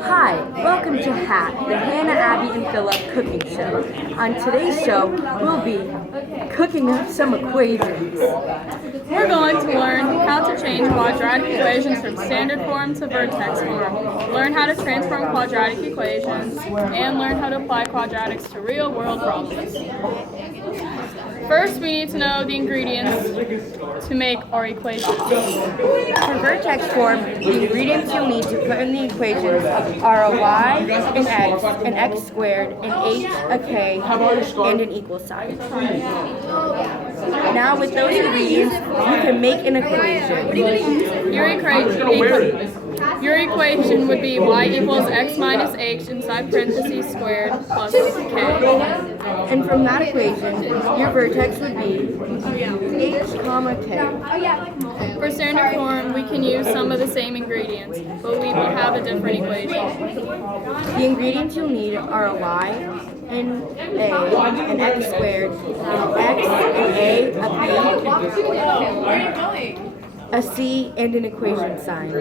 Hi, welcome to Hat, the Hannah, Abby, and Philip cooking show. On today's show, we'll be cooking up some equations. We're going to learn how to change quadratic equations from standard form to vertex form, learn how to transform quadratic equations, and learn how to apply quadratics to real-world problems. First, we need to know the ingredients to make our equation. For vertex form, the ingredients you'll need to put in the equations are a y, an x squared, an h, a k, and an equal sign. Now with those ingredients, you can make an equation. Your equation would be y equals x minus h inside parentheses squared plus k. And from that equation, your vertex would be h comma k. For standard form, we can use some of the same ingredients, but we will have a different equation. The ingredients you'll need are a y, an a, an x squared, an x, an a, a c, and an equation sign.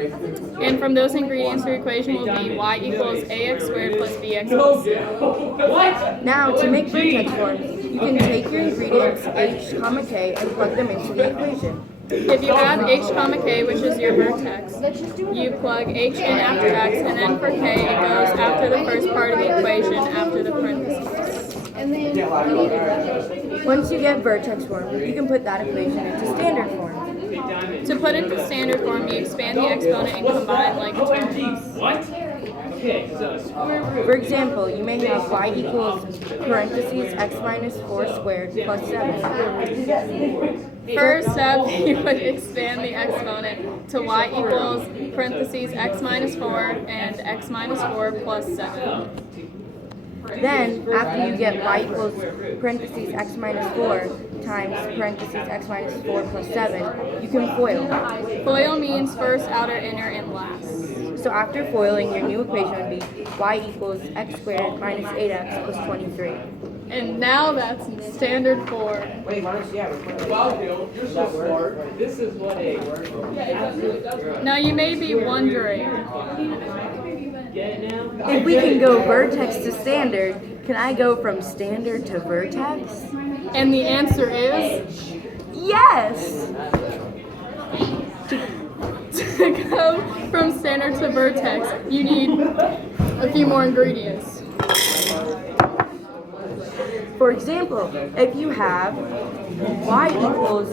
And from those ingredients, your equation will be y equals ax squared plus bx plus c. Now, to make vertex form, you can take your ingredients h comma k and plug them into the equation. If you have h comma k, which is your vertex, you plug h in after x, and then for k, it goes after the first part of the equation after the parentheses. Once you get vertex form, you can put that equation into standard form. To put into standard form, you expand the exponent and combine like terms. For example, you may have y equals parentheses x minus 4 squared plus 7. First step, you would expand the exponent to y equals parentheses x minus 4 and x minus 4 plus 7. Then, after you get y equals parentheses x minus 4 times parentheses x minus 4 plus 7, you can FOIL. FOIL means first, outer, inner, and last. So after FOILing, your new equation would be y equals x squared minus 8x plus 23. And now that's in standard form. Now you may be wondering, if we can go vertex to standard, can I go from standard to vertex? and the answer is Yes! to go from standard to vertex, you need a few more ingredients. For example, if you have y equals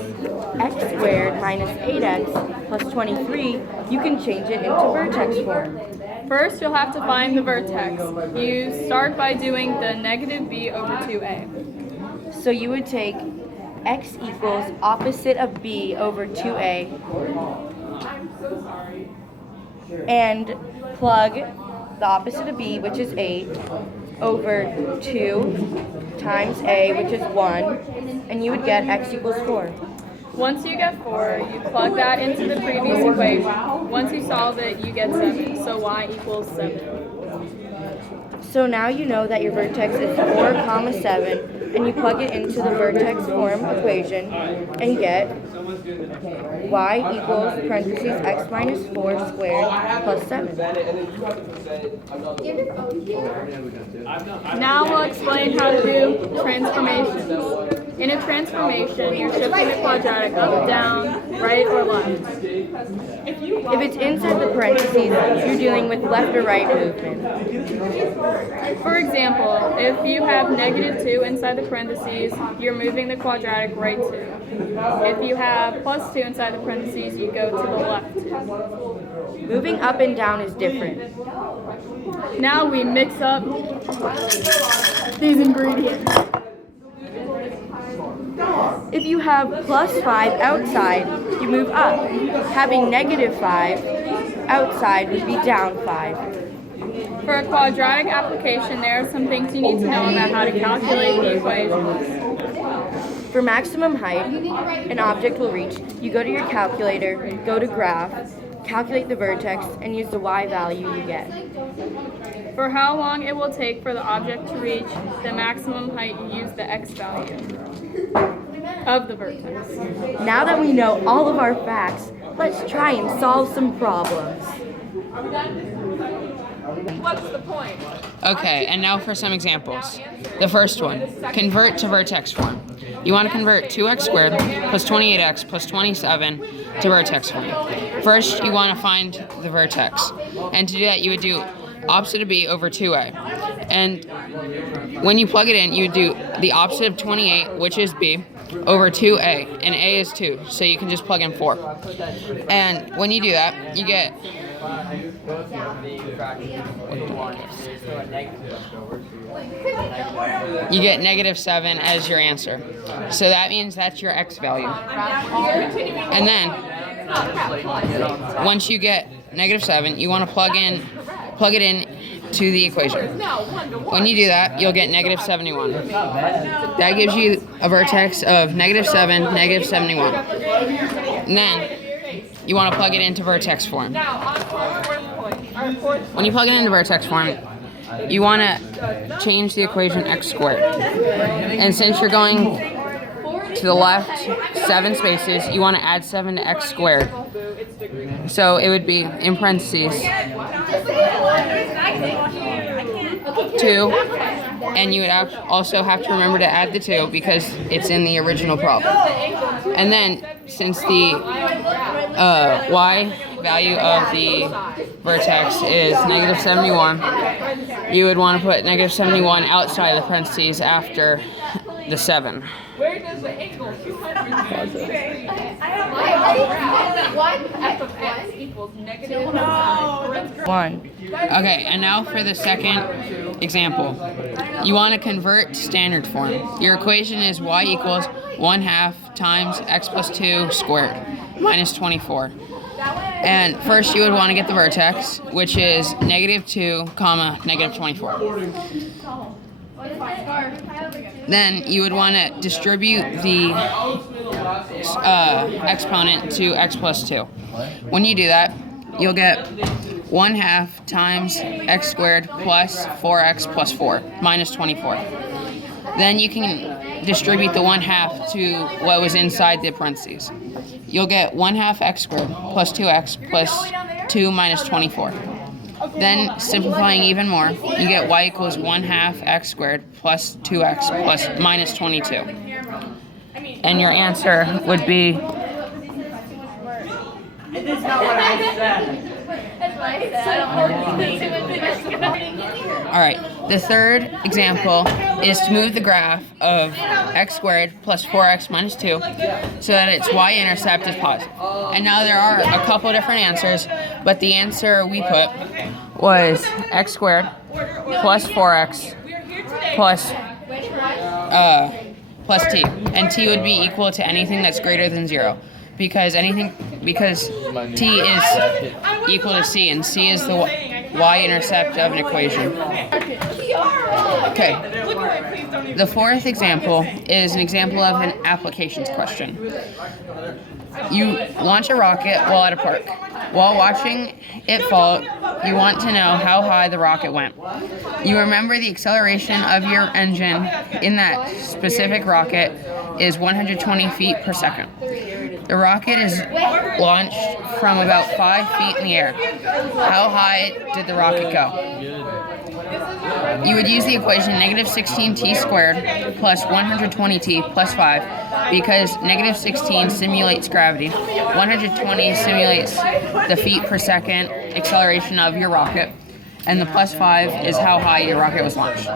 x squared minus 8x plus 23, you can change it into vertex form. First, you'll have to find the vertex. You start by doing the negative b over 2a. So you would take x equals opposite of b over 2a and plug the opposite of b, which is 8, over 2 times a, which is 1, and you would get x equals 4. Once you get 4, you plug that into the previous equation. Once you solve it, you get 7, so y equals 7. So now you know that your vertex is 4 comma 7, and you plug it into the vertex form equation and get y equals parentheses x minus 4 squared plus 7. Now we'll explain how to do transformations. In a transformation, you're shifting the quadratic up, down, right, or left. If it's inside the parentheses, you're dealing with left or right movement. For example, if you have negative 2 inside the parentheses, you're moving the quadratic right 2. If you have plus 2 inside the parentheses, you go to the left 2. Moving up and down is different. Now we mix up these ingredients. If you have plus 5 outside, you move up. Having negative 5 outside would be down 5. For a quadratic application, there are some things you need to know about how to calculate the equations. For maximum height an object will reach, you go to your calculator, go to graph, calculate the vertex, and use the y value you get. For how long it will take for the object to reach the maximum height, you use the x value of the vertex. Now that we know all of our facts, let's try and solve some problems. What's the point? Okay, and now for some examples. The first one, convert to vertex form. You want to convert 2x squared plus 28x plus 27 to vertex form. First, you want to find the vertex. And to do that, you would do opposite of b over 2a. And when you plug it in, you would do the opposite of 28, which is b, over 2a. And a is 2, so you can just plug in 4. And when you do that, you get -7 as your answer. So that means that's your x value. And then, once you get -7, you want to plug it in to the equation. When you do that, you'll get -71. That gives you a vertex of -7, -71. And then, you want to plug it into vertex form. When you plug it into vertex form, you want to change the equation x squared. And since you're going to the left 7 spaces, you want to add 7 to x squared. So it would be, in parentheses, 2, and you would also have to remember to add the 2 because it's in the original problem. And then, since the y value of the vertex is -71, you would want to put -71 outside the parentheses after the 7. Where does the angle 200 f of x equals One. Okay, and now for the second example. You want to convert to standard form. Your equation is y equals 1/2 times x plus 2 squared minus 24. And first you would want to get the vertex, which is -2, -24. Then you would want to distribute the exponent to x plus 2. When you do that, you'll get 1/2 times x squared plus 4x plus 4 minus 24. Then you can distribute the 1/2 to what was inside the parentheses. You'll get 1/2 x squared plus 2x plus 2 minus 24. Then, simplifying even more, you get y equals 1/2 x squared plus 2x plus minus 22. And your answer would be... It's not what I said. Alright, the third example is to move the graph of x squared plus 4x minus 2 so that its y-intercept is positive. And now there are a couple different answers, but the answer we put was x squared plus 4x plus t. And t would be equal to anything that's greater than 0. Because t is equal to c, and c is the y-intercept of an equation. Okay, the fourth example is an example of an applications question. You launch a rocket while at a park. While watching it fall, you want to know how high the rocket went. You remember the acceleration of your engine in that specific rocket is 120 feet per second. The rocket is launched from about 5 feet in the air. How high did the rocket go? You would use the equation -16t squared plus 120t plus 5 because -16 simulates gravity, 120 simulates the feet per second acceleration of your rocket, and the plus 5 is how high your rocket was launched.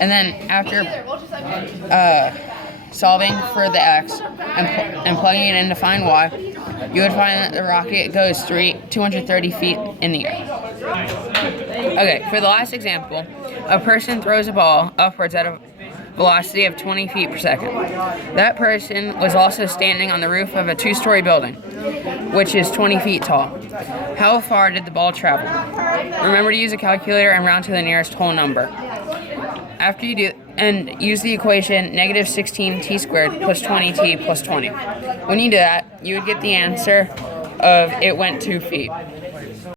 And then after solving for the x and plugging it in to find y, you would find that the rocket goes 230 feet in the air. Okay, for the last example, a person throws a ball upwards at a velocity of 20 feet per second. That person was also standing on the roof of a 2-story building, which is 20 feet tall. How far did the ball travel? Remember to use a calculator and round to the nearest whole number. After you do, and use the equation -16t squared plus 20t plus 20. When you do that, you would get the answer of it went 2 feet.